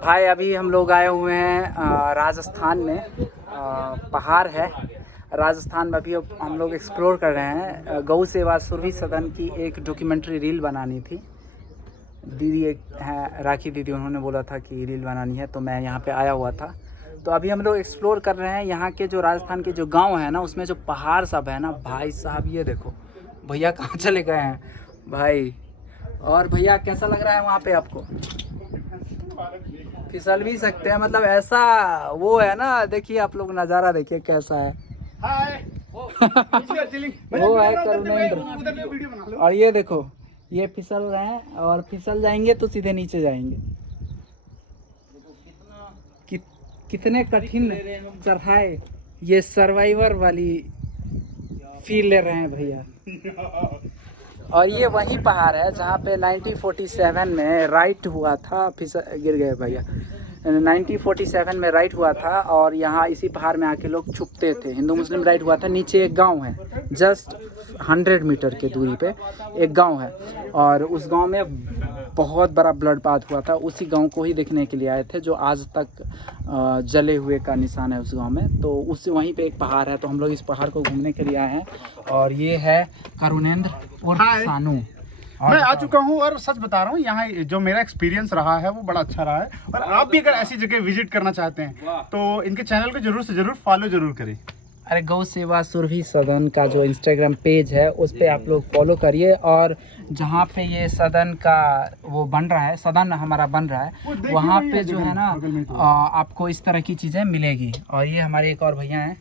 भाई अभी हम लोग आए हुए हैं राजस्थान में। पहाड़ है राजस्थान में। अभी हम लोग एक्सप्लोर कर रहे हैं। गौ सेवा सुरभि सदन की एक डॉक्यूमेंट्री रील बनानी थी। दीदी एक है राखी दीदी, उन्होंने बोला था कि रील बनानी है, तो मैं यहाँ पे आया हुआ था। तो अभी हम लोग एक्सप्लोर कर रहे हैं यहाँ के जो राजस्थान के जो गांव है ना, उसमें जो पहाड़ सब है ना भाई साहब, ये देखो भैया कहाँ चले गए हैं भाई। और भैया कैसा लग रहा है वहाँ पे आपको? फिसल भी सकते हैं, मतलब ऐसा वो है ना। देखिए आप लोग नज़ारा देखिए कैसा है। वो है करुणेंद्र, और ये देखो ये फिसल रहे हैं और फिसल जाएंगे तो सीधे नीचे जाएंगे। कितने कठिन चढ़ाई, ये सर्वाइवर वाली फील ले रहे हैं भैया। और ये वही पहाड़ है जहाँ पे 1947 में राइट हुआ था। गिर गए भैया। 1947 में राइट हुआ था और यहाँ इसी पहाड़ में आके लोग छुपते थे। हिंदू मुस्लिम राइट हुआ था। नीचे एक गांव है, जस्ट 100 मीटर के दूरी पे एक गांव है, और उस गांव में बहुत बड़ा ब्लड बाथ हुआ था। उसी गांव को ही देखने के लिए आए थे, जो आज तक जले हुए का निशान है उस गांव में। तो उस वहीं पे एक पहाड़ है, तो हम लोग इस पहाड़ को घूमने के लिए आए हैं। और ये है करुणेंद्र और सानू। मैं आ चुका हूँ और सच बता रहा हूँ, यहाँ जो मेरा एक्सपीरियंस रहा है वो बड़ा अच्छा रहा है। और आप भी अगर ऐसी जगह विजिट करना चाहते हैं तो इनके चैनल को जरूर से जरूर फॉलो जरूर करें। अरे गौ सेवा सुरभि सदन का जो इंस्टाग्राम पेज है उस पर आप लोग फॉलो करिए। और जहाँ पे ये सदन का वो बन रहा है, सदन हमारा बन रहा है, वहाँ पे जो है ना आपको इस तरह की चीज़ें मिलेगी। और ये हमारे एक और भैया हैं।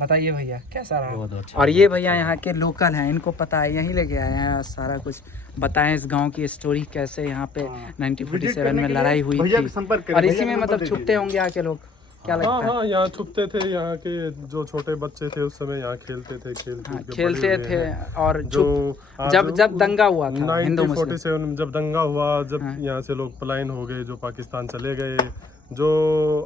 बताइए भैया कैसा रहा? और ये भैया यहाँ के लोकल हैं, इनको पता है, यहीं लेके आए हैं सारा कुछ। बताएं इस गांव की स्टोरी, कैसे यहाँ पे 1947 में लड़ाई हुई थी। और इसी में मतलब छुपते होंगे आके लोग, क्या लगता है? हाँ, यहाँ छुपते थे। यहाँ के जो छोटे बच्चे थे उस समय यहाँ खेलते थे, खेलते थे। और जब दंगा हुआ था 1947 जब दंगा हुआ, जब यहाँ से लोग पलायन हो गए, जो पाकिस्तान चले गए, जो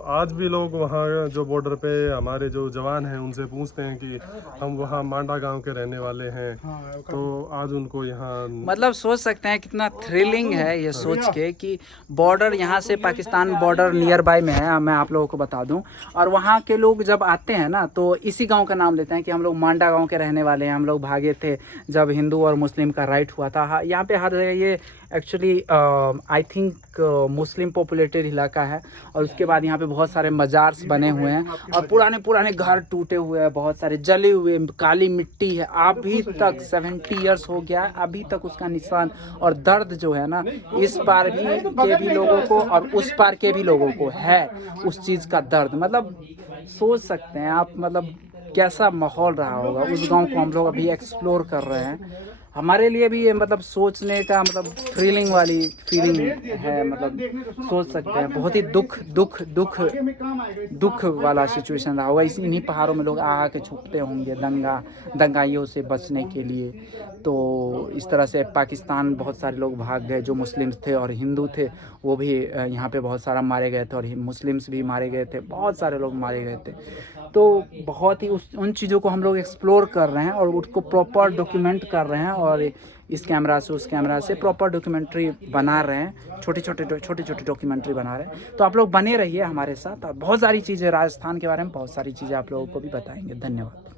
आज भी लोग वहाँ जो बॉर्डर पे हमारे जो जवान हैं उनसे पूछते हैं कि हम वहाँ मांडा गांव के रहने वाले हैं। तो आज उनको यहाँ मतलब सोच सकते हैं कितना थ्रिलिंग है ये सोच के कि बॉर्डर यहाँ से पाकिस्तान बॉर्डर नियर बाय में है। मैं आप लोगों को बता दूं। और वहाँ के लोग जब आते हैं ना तो इसी गांव का नाम लेते हैं कि हम लोग मांडा गांव के रहने वाले हैं, हम लोग भागे थे जब हिंदू और मुस्लिम का राइट हुआ था। यहाँ पे हर जगह ये actually I think Muslim populated इलाका है। और उसके बाद यहाँ पे बहुत सारे मजार्स बने हुए हैं और पुराने घर टूटे हुए हैं, बहुत सारे जले हुए, काली मिट्टी है। अभी तक 70 इयर्स हो गया, अभी तक उसका निशान और दर्द जो है ना, इस पार भी के भी लोगों को और उस पार के भी लोगों को है उस चीज़ का दर्द। मतलब सोच सकते हैं आप, मतलब कैसा माहौल रहा होगा। उस गांव को हम लोग अभी एक्सप्लोर कर रहे हैं। हमारे लिए भी ये मतलब सोचने का मतलब थ्रिलिंग वाली फीलिंग है। मतलब सोच सकते हैं बहुत ही दुख वाला सिचुएशन रहा होगा। इन्हीं पहाड़ों में लोग आ के छुपते होंगे दंगाइयों से बचने के लिए। तो इस तरह से पाकिस्तान बहुत सारे लोग भाग गए, जो मुस्लिम्स थे और हिंदू थे वो भी यहाँ पे बहुत सारा मारे गए थे, और मुस्लिम्स भी मारे गए थे, बहुत सारे लोग मारे गए थे। तो बहुत ही उन चीज़ों को हम लोग एक्सप्लोर कर रहे हैं और उसको प्रॉपर डॉक्यूमेंट कर रहे हैं। और इस कैमरा से उस कैमरा से प्रॉपर डॉक्यूमेंट्री बना रहे हैं, छोटी छोटी डॉक्यूमेंट्री बना रहे हैं। तो आप लोग बने रहिए हमारे साथ, और बहुत सारी चीज़ें राजस्थान के बारे में बहुत सारी चीज़ें आप लोगों को भी बताएंगे। धन्यवाद।